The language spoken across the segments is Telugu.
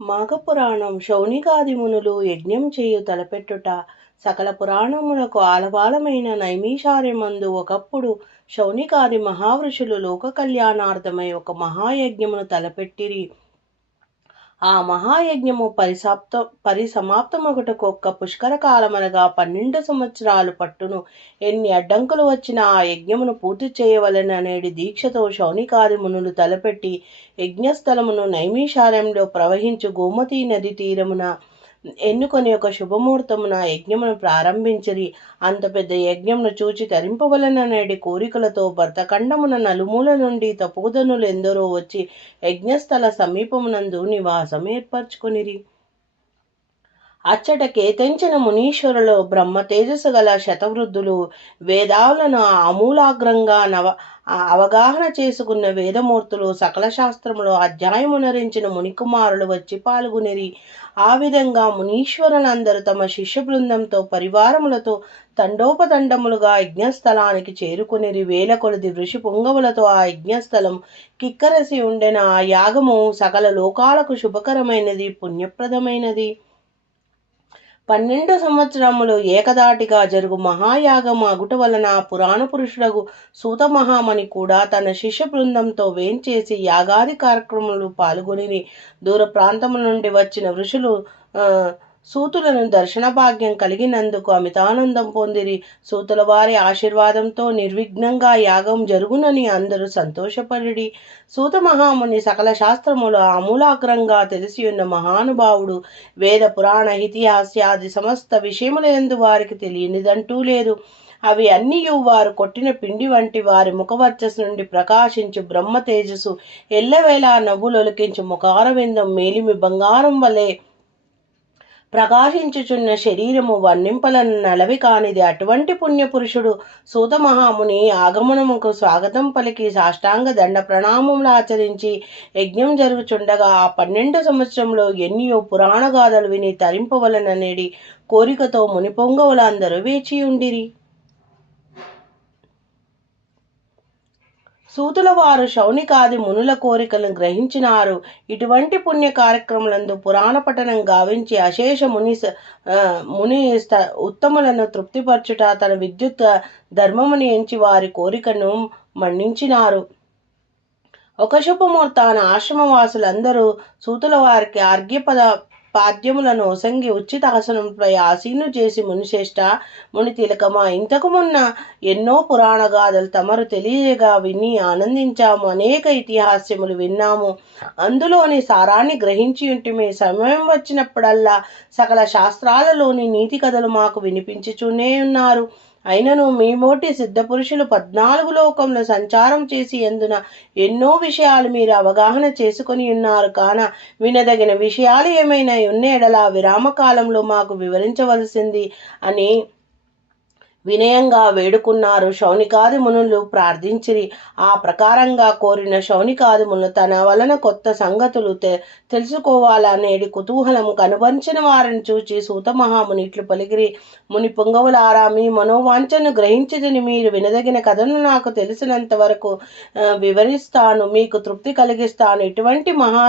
మాఘపురాణం శౌనికాది మునులు యజ్ఞం చేయు తలపెట్టుట. సకల పురాణములకు ఆలవాలమైన నైమిషారణ్యమందు ఒకప్పుడు శౌనికాది మహావృషులు లోక కళ్యాణార్థమై ఒక మహాయజ్ఞమును తలపెట్టిరి. ఆ మహాయజ్ఞము పరిసమాప్తమగుటకు ఒక్క పుష్కర కాలమనగా 12 సంవత్సరాలు పట్టును. ఎన్ని అడ్డంకులు వచ్చినా ఆ యజ్ఞమును పూర్తి చేయవలెననేది దీక్షతో శౌనికాది మునులు తలపెట్టి యజ్ఞస్థలమును నైమిషారణ్యంలో ప్రవహించు గోమతీ నది తీరమున ఎన్నుకొని ఒక శుభముహూర్తమున యజ్ఞమును ప్రారంభించిరి. అంత పెద్ద యజ్ఞమును చూచి తరింపవలననేటి కోరికలతో భరతఖండమున నలుమూల నుండి తపోధనులు ఎందరో వచ్చి యజ్ఞస్థల సమీపమునందు నివాసం ఏర్పరచుకొనిరి. అచ్చట కేతించిన మునీశ్వరులు బ్రహ్మ తేజస్సు గల శతవృద్ధులు వేదాలను ఆమూలాగ్రంగా అవగాహన చేసుకున్న వేదమూర్తులు సకల శాస్త్రములు అధ్యాయమునరించిన మునికుమారులు వచ్చి పాల్గొనిరి. ఆ విధంగా మునీశ్వరులందరూ తమ శిష్య బృందంతో పరివారములతో తండోపతండములుగా యజ్ఞస్థలానికి చేరుకునిరి. వేల కొలది ఋషి పుంగవులతో ఆ యజ్ఞస్థలం కిక్కరసి ఉండెన. ఆ యాగము సకల లోకాలకు శుభకరమైనది, పుణ్యప్రదమైనది. 12 సంవత్సరములు ఏకదాటిగా జరుగు మహాయాగం అగుట వలన పురాణ పురుషుడగు సూత మహామణి కూడా తన శిష్య బృందంతో వేంచేసి యాగాది కార్యక్రమంలో పాల్గొనిరి. దూర ప్రాంతముల నుండి వచ్చిన ఋషులు సూతులను దర్శన భాగ్యం కలిగినందుకు అమితానందం పొందిరి. సూతుల వారి ఆశీర్వాదంతో నిర్విఘ్నంగా యాగం జరుగునని అందరూ సంతోషపడిరి. సూత మహాముని సకల శాస్త్రములు ఆమూలాగ్రంగా తెలిసియున్న మహానుభావుడు. వేద పురాణ ఇతిహాస్యాది సమస్త విషయములందు వారికి తెలియనిదంటూ లేదు. అవి అన్నీ వారు కొట్టిన పిండి వంటి. వారి ముఖవర్చస్సు నుండి ప్రకాశించు బ్రహ్మ తేజస్సు ఎల్లవేళ నవ్వులొలికించు ముఖారవిందం మేలిమి బంగారం వలె ప్రకాశించుచున్న శరీరము వర్ణింపలను నలవి కానిది. అటువంటి పుణ్యపురుషుడు సూత మహాముని ఆగమనముకు స్వాగతం పలికి సాష్టాంగ దండ ప్రణామములు ఆచరించి యజ్ఞం జరుగుచుండగా ఆ 12 సంవత్సరంలో ఎన్నో పురాణ గాథలు విని తరింపవలననేది కోరికతో మునిపొంగవులందరూ వేచియుండిరి. సూతుల వారు శౌనికాది మునుల కోరికలను గ్రహించినారు. ఇటువంటి పుణ్య కార్యక్రమలందు పురాణ పఠనం గావించి అశేష ముని ఉత్తములను తృప్తిపరచుట తన విద్యుత్ ధర్మముని ఎంచి వారి కోరికను మన్నించినారు. ఒక శుభముహూర్తాన ఆశ్రమవాసులందరూ సూతుల వారికి అర్ఘ్యపద పాద్యములను ఒసంగి ఉచితాసనంపై ఆసీను చేసి మునిశ్రేష్ట, ముని తిలకమా, ఇంతకు మున్న ఎన్నో పురాణ గాథలు తమరు తెలియగా విని ఆనందించాము. అనేక ఇతిహాస్యములు విన్నాము. అందులోని సారాన్ని గ్రహించి ఉంటిమే. సమయం వచ్చినప్పుడల్లా సకల శాస్త్రాలలోని నీతి కథలు మాకు వినిపించుచునే ఉన్నారు. అయినను మీ మోటి సిద్ధపురుషులు 14 లోకంలో సంచారం చేసి ఎందున ఎన్నో విషయాలు మీరు అవగాహన చేసుకొని ఉన్నారు. కాన వినదగిన విషయాలు ఏమైనా ఉన్న ఎడల విరామకాలంలో మాకు వివరించవలసింది అని వినయంగా వేడుకున్నారు. శౌనికాది మునులు ప్రార్థించిరి. ఆ ప్రకారంగా కోరిన శౌనికాది మునులు తన వలన కొత్త సంగతులు తెలుసుకోవాలనేది కుతూహలము కనుబర్చిన వారిని చూచి సూత మహాముని ఇట్లు పలికిరి. ముని పొంగవులారా, మీ మనోవాంఛను గ్రహించదని మీరు వినదగిన కథను నాకు తెలిసినంత వరకు వివరిస్తాను, మీకు తృప్తి కలిగిస్తాను. ఇటువంటి మహా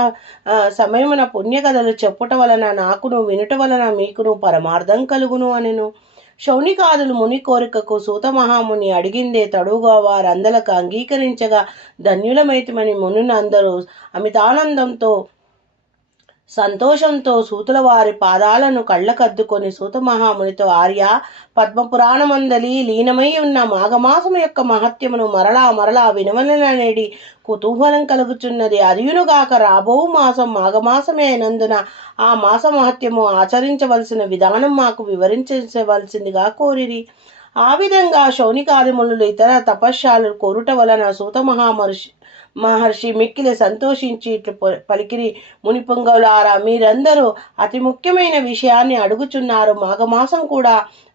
సమయమున పుణ్య కథలు చెప్పుట వలన నాకును వినుట వలన మీకును పరమార్థం కలుగును అనెను. శౌనికాదులు ముని కోరికకు సూత మహాముని అడిగిందే తడుగా వారందలకు అంగీకరించగా ధన్యులమైతమని మునులందరూ అమితానందంతో సంతోషంతో సూతుల వారి పాదాలను కళ్ళకద్దుకొని సూత మహామునితో, ఆర్య, పద్మపురాణమందలి లీనమై ఉన్న మాఘమాసము యొక్క మహత్యమును మరలా మరలా వినవలననేది కుతూహలం కలుగుచున్నది. అదియునుగాక రాబో మాసం మాఘమాసమే అయినందున ఆ మాస మహత్యము ఆచరించవలసిన విధానం మాకు వివరించవలసిందిగా కోరిరి. ఆ విధంగా శౌనికాది మునులు ఇతర తపశ్శాలు కోరుట వలన సూత మహర్షి మిక్కిలి సంతోషించి ఇట్లు పలికిరి. మునిపొంగవులారా, మీరందరూ అతి ముఖ్యమైన విషయాన్ని అడుగుచున్నారు. మాఘమాసం కూడా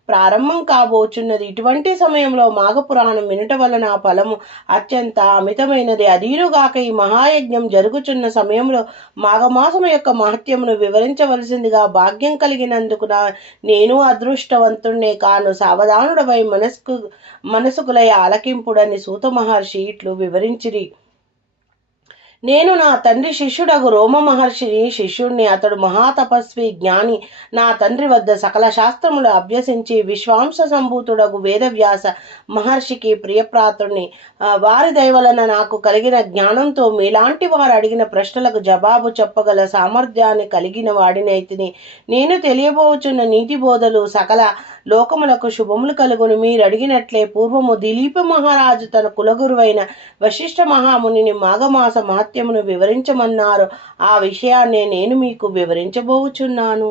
ప్రారంభం కాబోచున్నది. ఇటువంటి సమయంలో మాఘపురాణం వినుట వలన ఫలము అత్యంత అమితమైనది. అదీనుగాక ఈ మహాయజ్ఞం జరుగుచున్న సమయంలో మాఘమాసం యొక్క మహత్యమును వివరించవలసిందిగా భాగ్యం కలిగినందుకు నేను అదృష్టవంతుణ్ణే కాను. సావధానుడవై మనసుకులై ఆలకింపుడని సూత మహర్షి ఇట్లు వివరించిరి. నేను నా తండ్రి శిష్యుడగు రోమ మహర్షిని శిష్యుణ్ణి. అతడు మహాతపస్వి జ్ఞాని. నా తండ్రి వద్ద సకల శాస్త్రములు అభ్యసించి విశ్వాంశ సంభూతుడగు వేదవ్యాస మహర్షికి ప్రియప్రాతుణ్ణి. వారి దయవలన నాకు కలిగిన జ్ఞానంతో మీలాంటి వారు అడిగిన ప్రశ్నలకు జవాబు చెప్పగల సామర్థ్యాన్ని కలిగిన వాడినైతిని. నేను తెలియబోచున్న నీతి బోధలు సకల లోకములకు శుభములు కలుగును. మీరు అడిగినట్లే పూర్వము దిలీప మహారాజు తన కులగురువైన వశిష్ఠ మహామునిని మాఘమాస మహత్యమును వివరించమన్నారు. ఆ విషయాన్నే నేను మీకు వివరించబోచున్నాను.